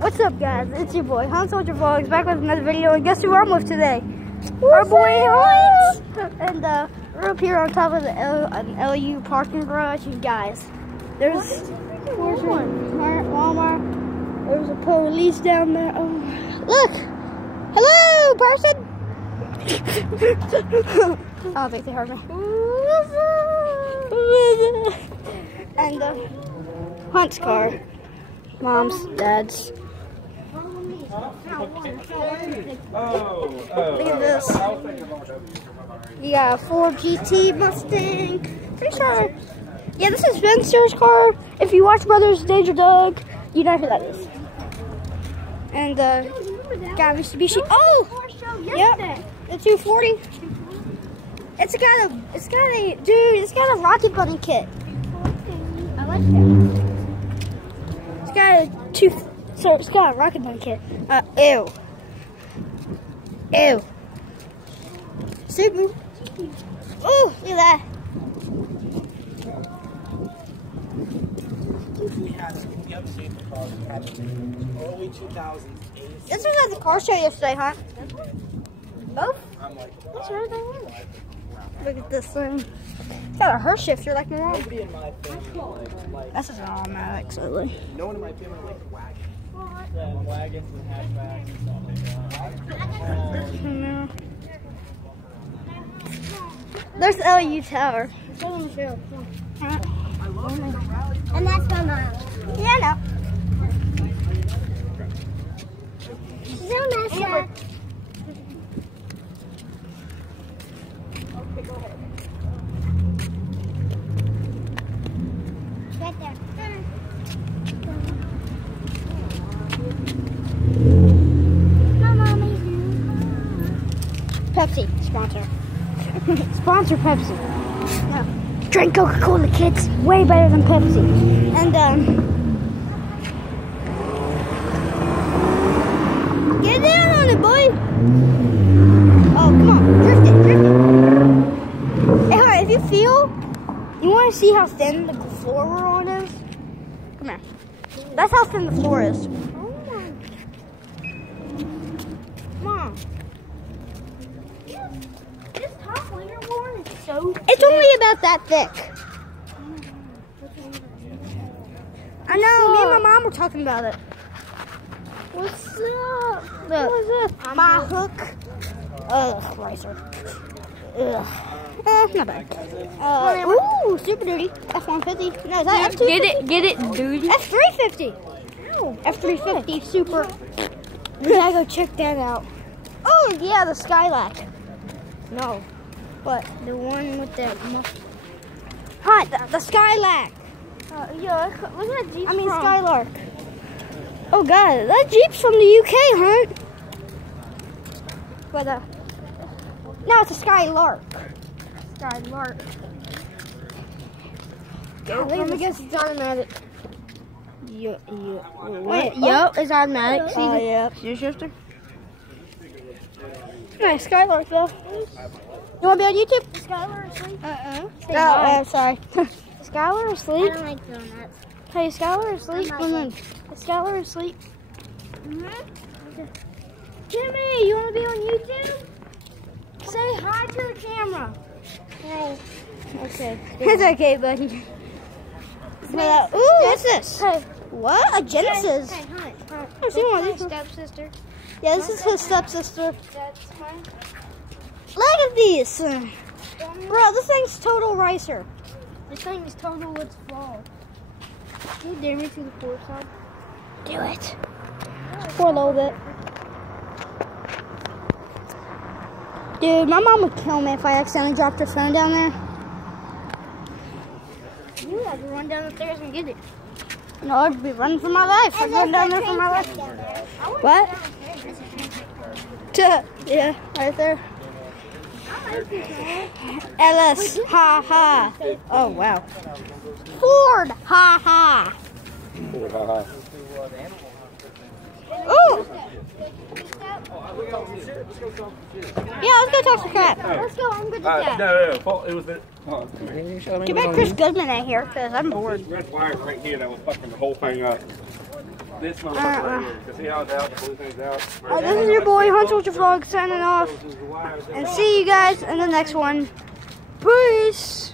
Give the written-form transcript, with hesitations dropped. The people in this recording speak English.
What's up, guys? It's your boy Hunt Soldier Vlogs back with another video, and guess who I'm with today? Our boy Hunt! And we're up here on top of the LU parking garage, and guys, there's Walmart. There's a police down there. Oh, look! Hello, person! I don't think they heard me. And Hunt's car. Mom's, Dad's. Look at this. You got a Ford GT Mustang. Pretty sure. Yeah, this is Spencer's car. If you watch Brothers Danger Dog, you know who that is. And got Mitsubishi. Oh, yep, the 240. It's got a Rocket Bunny kit. I like that. It's got a Rocket Bunny kit. Ew. Ew. Subaru. Ooh, look at that. Early 2000s. This was at the car show yesterday, huh? Both? That's right. Look at this thing. It's got a Hurst shifter like my mom. Nobody in my family That's just an automatic, sadly. no one in my family likes wagons. Yeah, wagons and hatchbacks and stuff. There's the LU Tower. And that's my mom. Yeah, I know. So nice. Okay, go ahead. Right there. My mommy's new Pepsi, sponsor. Sponsor Pepsi. No. Drink Coca-Cola, kids. Way better than Pepsi. And, get down on it, boy. Oh, come on. Drift it. Hey, alright, if you feel, you want to see how thin the floor we're on is? Come here. That's how thin the floor is. Come on. This top layer one is so It's only about that thick. I know, me and my mom were talking about it. What's up? Look, my hook. Racer. Ugh. Not bad. Ooh, Super Duty. F-150. No, is that F-250? Get it, dude. F-350. F-350 Super. We gotta go check that out. Oh, yeah, the Skylark. No. What? The one with the... Hi, the Skylark. Yeah, what's that Jeep Skylark. Oh, God, that Jeep's from the UK, huh? But, no, it's a Skylark. Skylark. Let me guess, it's automatic. Wait, Yup, it's automatic. Yeah. Your shifter? Nice, Skylark, though. You want to be on YouTube? Skylar asleep? Oh, sorry. Is Skylar I asleep? don't like donuts. Hey, is Skylar asleep? I'm not Come on. Is Skylar asleep? Jimmy, you want to be on YouTube? Say hi to the camera. Hey. Okay. It's okay, buddy. Ooh, what's this? Hey. What? A Genesis? Hey, Hunt. I've seen one of these. Stepsister. Yeah, this is his stepsister. That's mine. Look at these. Bro, this thing's total ricer. This thing is total what's fall. Can you dare me to the port side? Do it. For a little bit. Dude, my mom would kill me if I accidentally dropped her phone down there. You have to run down the stairs and get it. No, I'd be running for my life. I'd run down there for my life. What? Yeah, right there. LS, ha ha. Oh, wow. Ford, ha ha. Ooh. Yeah, let's go talk to Cat. Let's go. I'm good to that. No. It was the. Get back Chris Goodman in here, because I'm bored. Red wire right here that was fucking the whole thing up. this motherfucker right here. You see how it's out, the blue thing's out? Alright, this is your boy, Hunter with your vlog, signing off. And see you guys in the next one. Peace!